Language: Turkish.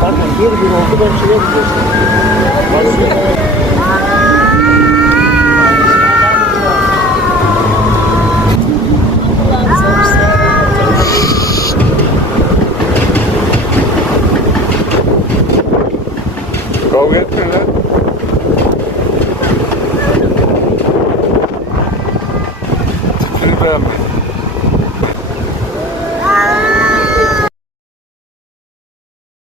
Pardon, bir gün oldu ben şeye gidiyorsun. Kavga etme lan.